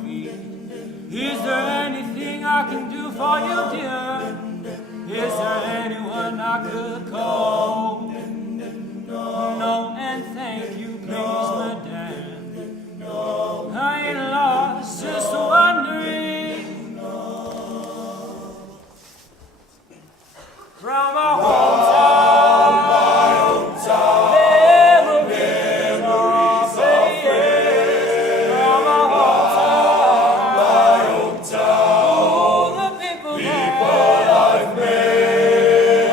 feet. Is there anything I can do for you, dear? Is there anyone I could call? No, and thank you, please, madame. I ain't lost, just wondering. From our hometown, memories are fading. From our hometown, all the people I've made,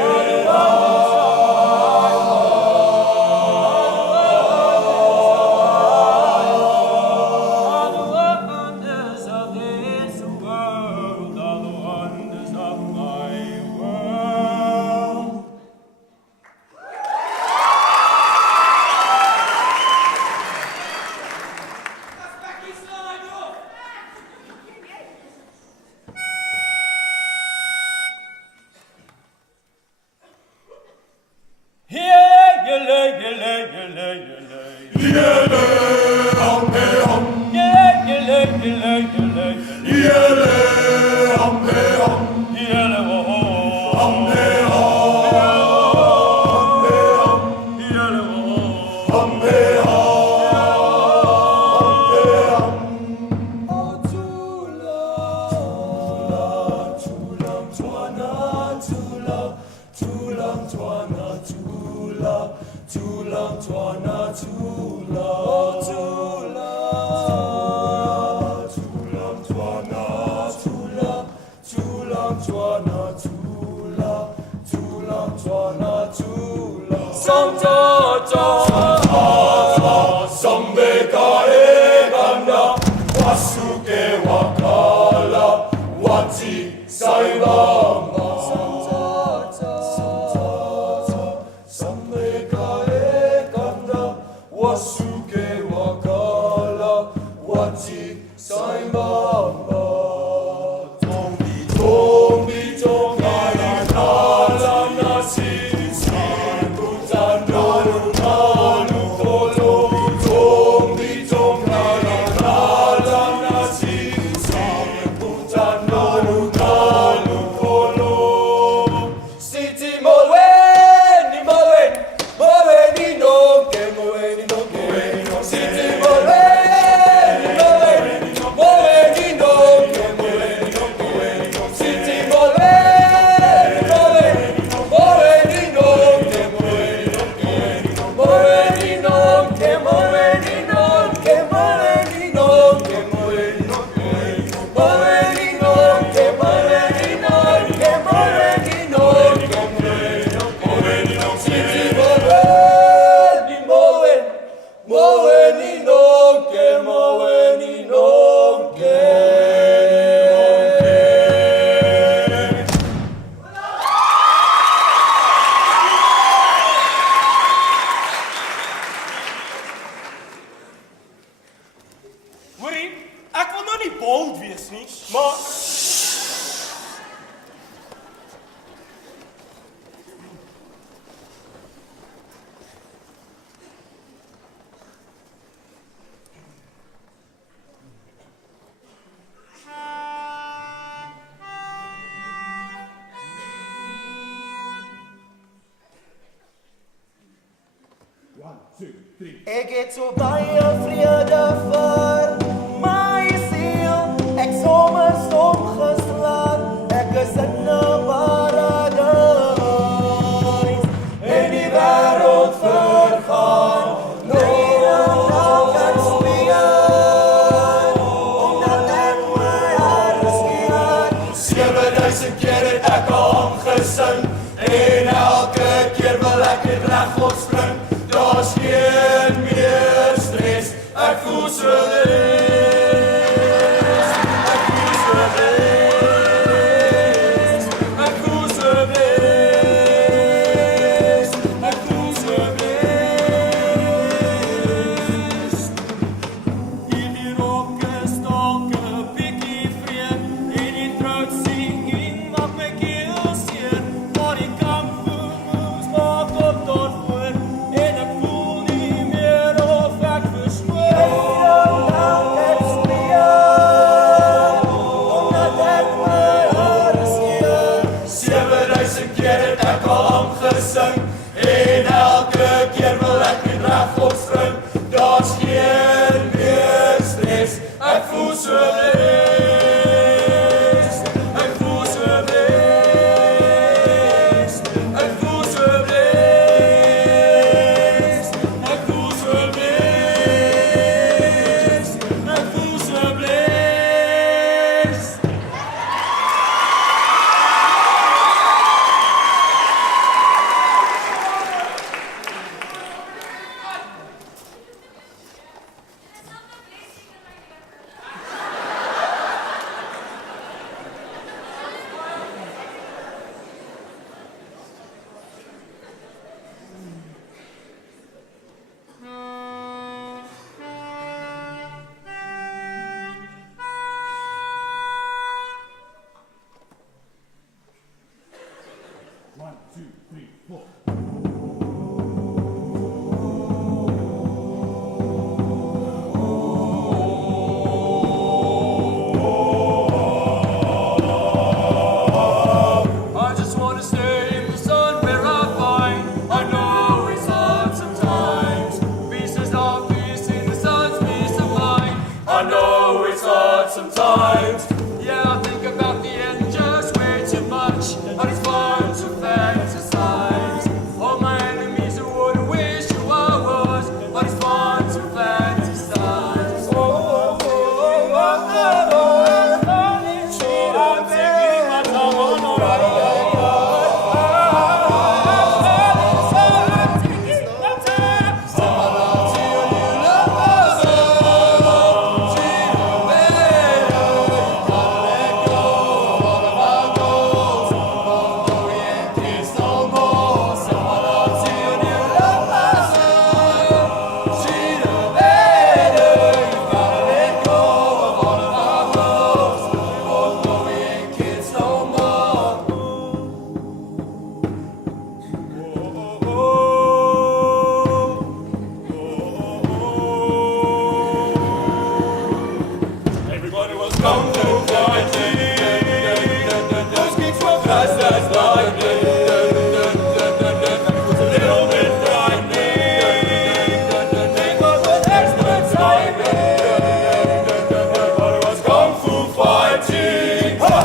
all the wonders of this world, all the wonders of my world. Hoorie, ek wil nou nie bold wees nie, maar ek het so baie vrede vir my siel. Ek sommer stom geslaan. Ek is in 'n paradys. En die wêreld vergaan. Nou kan speel. Omdat ek my hart geskien. 7000 keer het ek hom gesing. En elke keer wil ek dit reg opspring. Daar's geen meer stres, ek voel so sometimes. Yeah, I think about the end just way too much, but it's fun to fantasize. All my enemies who would wish who I was, but it's fun to fantasize. Oh, oh, oh, oh, oh, oh, oh. So I'm taking my time on all everybody was come to fighting. Those kicks were fast as lightning. It was a little bit frightening. They got with expert timing. Everybody was kung fu fighting. Ha!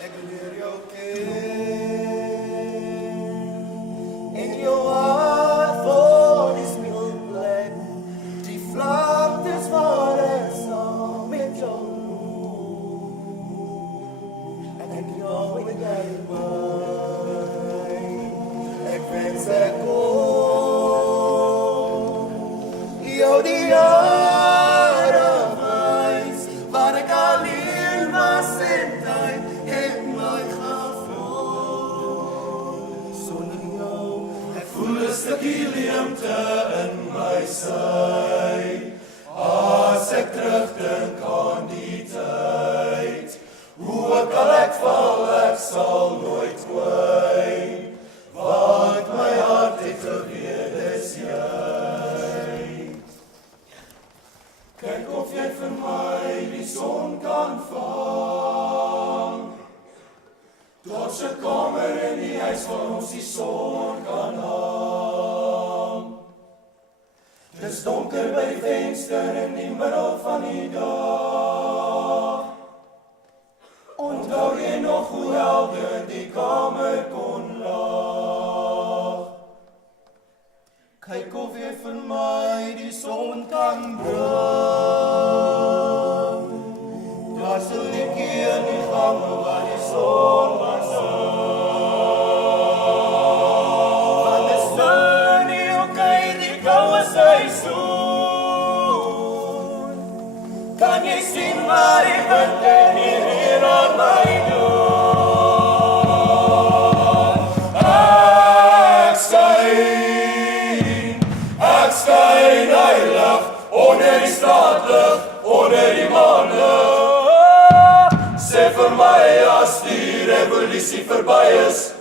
Ek leer jou ken. In jou hart vol die speelplek, die vlaktes waar ek saam met jou. En ek jou en jy my. Ek wens ek kon jou die jare wys, waar ek alleen was en tyd het my gevoel. Sonder jou, ek voel 'n stukkie leemte in my sy. As ek terugdink aan die tyd, hoe ook al ek val, ek sal nooit kwyn, want my hart het geweet dis jy. Kyk of jy vir my die son kan vang. Tot se kamer in die huis van ons die son kan hang. Dis donker by die venster in die middel van die dag. Onthou jy nog hoe helder die kamer kon lag? Kyk of jy vir my die son kan bring. Daar's 'n liedjie in die gang waar die son was. Van die son die ook in die koue seisoen. Kan jy sien waar die wind en die reën aan my doen? Ek skyn heilig onder die straatlig, onder die maanlig. Sê vir my as die revolusie verby is,